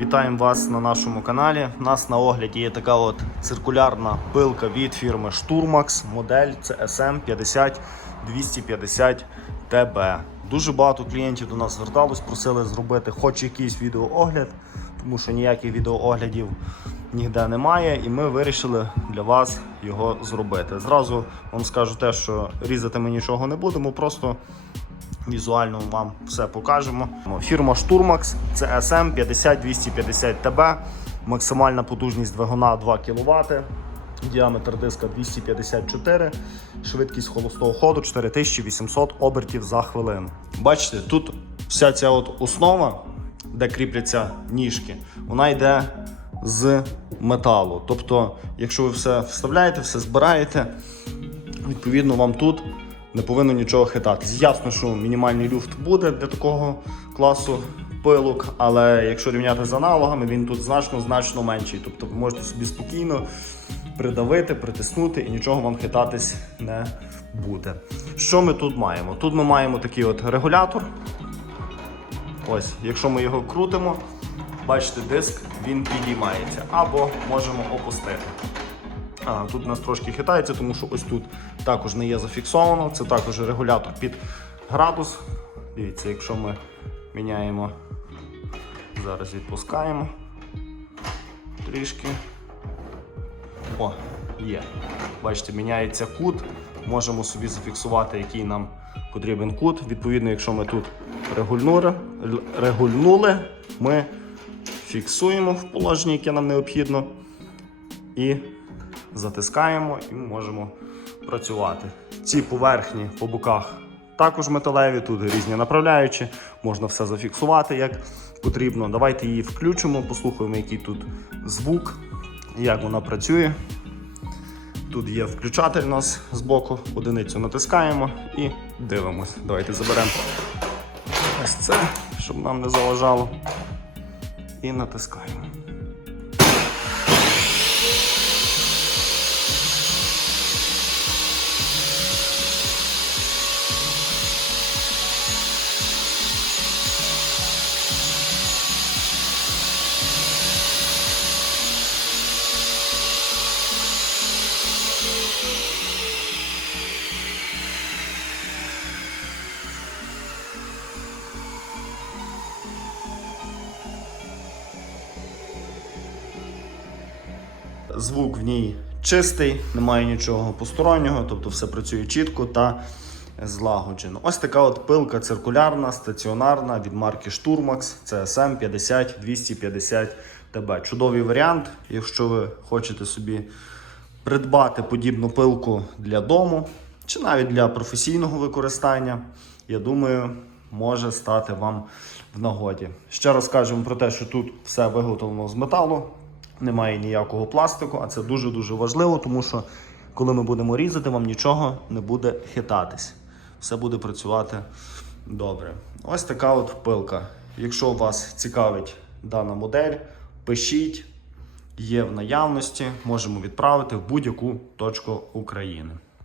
Вітаємо вас на нашому каналі. У нас на огляді є така от циркулярна пилка від фірми Sturmax, модель CSM 50 250 TB. Дуже багато клієнтів до нас зверталось, просили зробити хоч якийсь відеоогляд, тому що ніяких відеооглядів ніде немає, і ми вирішили для вас його зробити. Зразу вам скажу те, що різати ми нічого не будемо, просто Візуально вам все покажемо. Фірма Sturmax CSM 50250 TB, максимальна потужність двигуна 2 кВт, діаметр диска 254, швидкість холостого ходу 4800 обертів за хвилину. Бачите, тут вся ця от основа, де кріпляться ніжки, вона йде з металу. Тобто, якщо ви все вставляєте, все збираєте, відповідно вам тут не повинно нічого хитатись. Ясно, що мінімальний люфт буде для такого класу пилок, але якщо рівняти з аналогами, він тут значно значно менший. Тобто ви можете собі спокійно придавити, притиснути і нічого вам хитатись не буде. Що ми тут маємо? Тут ми маємо такий от регулятор. Ось, якщо ми його крутимо, бачите, диск він підіймається або можемо опустити. А, тут нас трошки хитається, тому що ось тут також не є зафіксовано. Це також регулятор під градус. Дивіться, якщо ми міняємо, зараз відпускаємо трішки. О, є. Бачите, міняється кут. Можемо собі зафіксувати, який нам потрібен кут. Відповідно, якщо ми тут регульнули, регульнули ми фіксуємо в положенні, яке нам необхідно. І затискаємо і можемо працювати. Ці поверхні по боках також металеві, тут різні направляючі, можна все зафіксувати як потрібно. Давайте її включимо, послухаємо, який тут звук, як вона працює. Тут є включатель у нас з боку, одиницю натискаємо і дивимось. Давайте заберемо ось це, щоб нам не заважало. І натискаємо. Звук в ній чистий, немає нічого постороннього, тобто все працює чітко та злагоджено. Ось така от пилка циркулярна, стаціонарна від марки Sturmax CSM 50 250 TB. Чудовий варіант, якщо ви хочете собі придбати подібну пилку для дому чи навіть для професійного використання, я думаю, може стати вам в нагоді. Ще раз кажемо про те, що тут все виготовлено з металу, немає ніякого пластику, а це дуже-дуже важливо, тому що коли ми будемо різати, вам нічого не буде хитатись. Все буде працювати добре. Ось така от пилка. Якщо вас цікавить дана модель, пишіть, є в наявності, можемо відправити в будь-яку точку України.